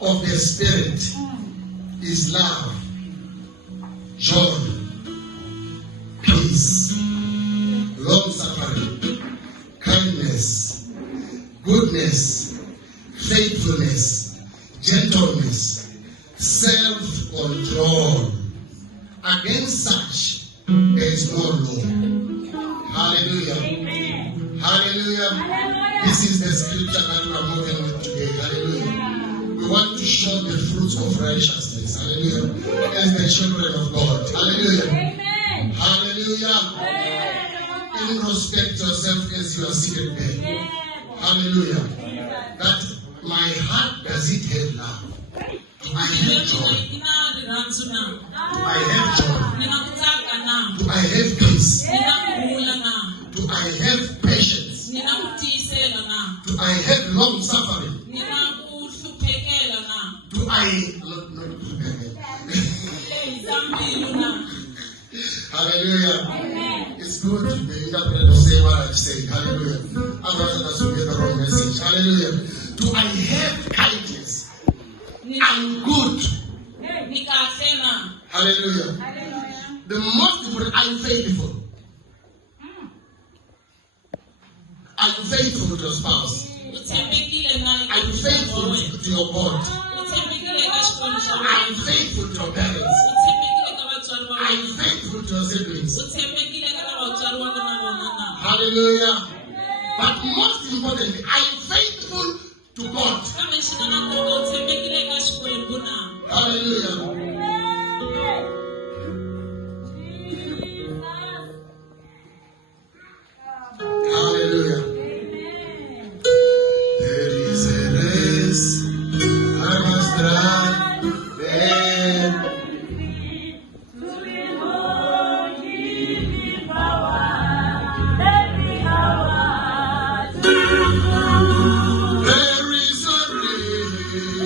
of the Spirit is love, joy, peace, long-suffering, kindness, goodness, faithfulness, gentleness, self-control. Against such, there is no law. Hallelujah. Amen. Hallelujah. Hallelujah. This is the scripture that we are moving with today. Hallelujah. We want to show the fruits of righteousness. Hallelujah. As the children of God. Hallelujah. Amen. Hallelujah. Amen. Introspect yourself as you are seated there. Amen. Hallelujah. That my heart, does it have love? Do I have joy? Do I have joy? Do I have peace? Do I have patience? Do I have long suffering? Do I Hallelujah. Amen. It's good to be interpreted to say what I've said. Hallelujah. Otherwise, that's to get the wrong message. Hallelujah. Do I have kindness? I'm good. Hallelujah. The most important, I'm faithful. Are you faithful to your spouse? Are you faithful to your God? Are you faithful to your parents? Are you faithful to your siblings? Hallelujah. But most importantly, are you faithful to God? Hallelujah. Hallelujah. There is a race I must run. There is a race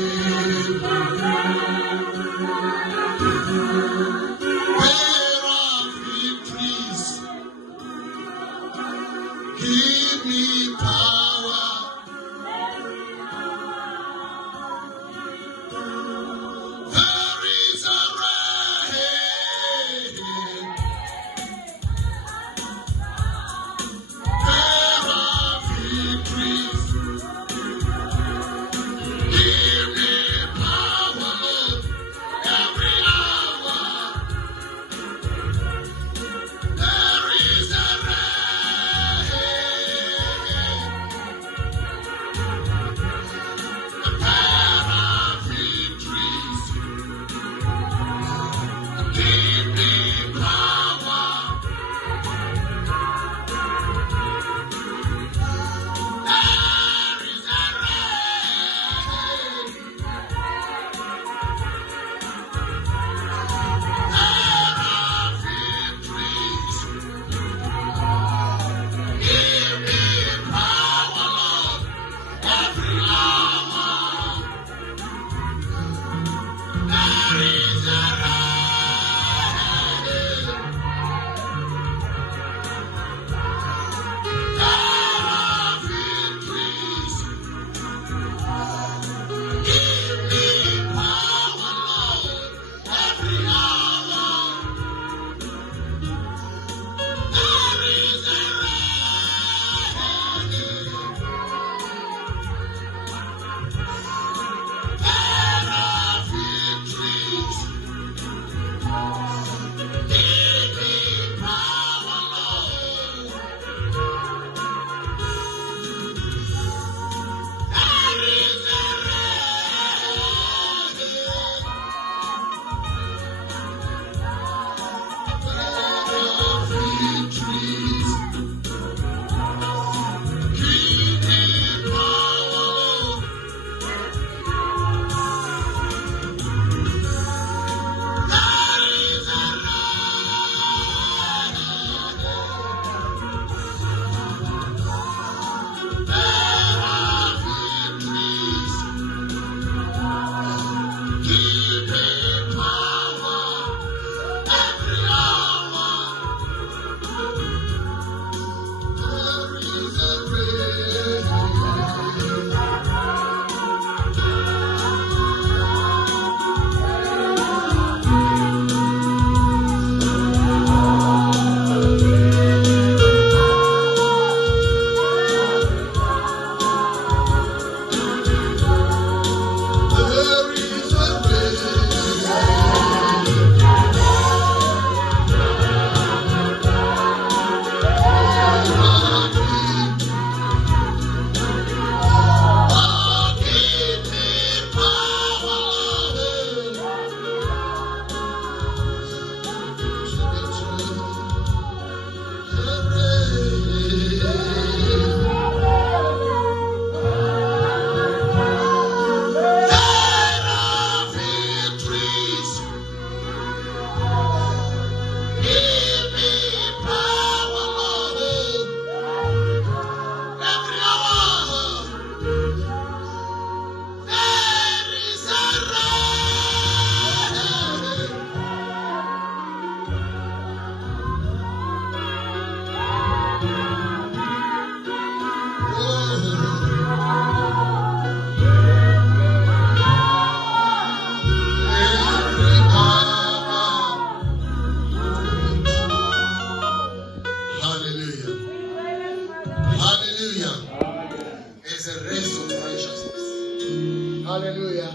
Hallelujah.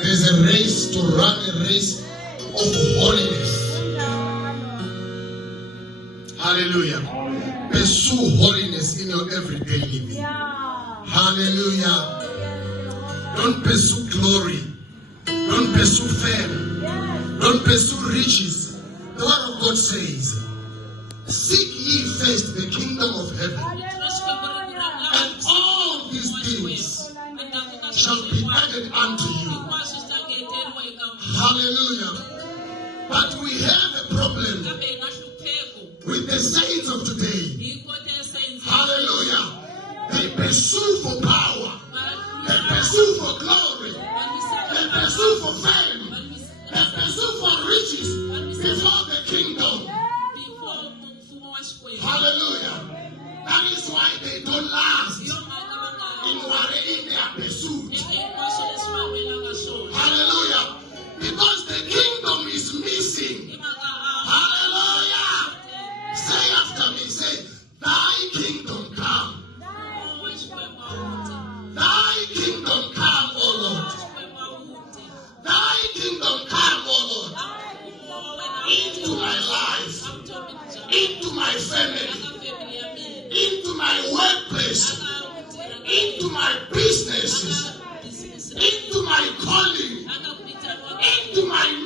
There's a race to run, a race of holiness. Hallelujah. Pursue holiness in your everyday living. Hallelujah. Don't pursue glory. Don't pursue fame. Don't pursue riches. The word of God says, seek ye first the kingdom of heaven, and all these things shall be added unto you. Hallelujah. But we have a problem with the saints of today. Hallelujah. They pursue for power. They pursue for glory. They pursue for fame. They pursue for riches before the kingdom. Hallelujah. That is why they don't last in whatever they are pursued. Hallelujah. Because the kingdom is missing. Hallelujah. Say after me, say, thy kingdom come. Thy kingdom come, O Lord. Thy kingdom come, O Lord. Into my life, into my family, into my workplace, into my businesses, into my calling, into my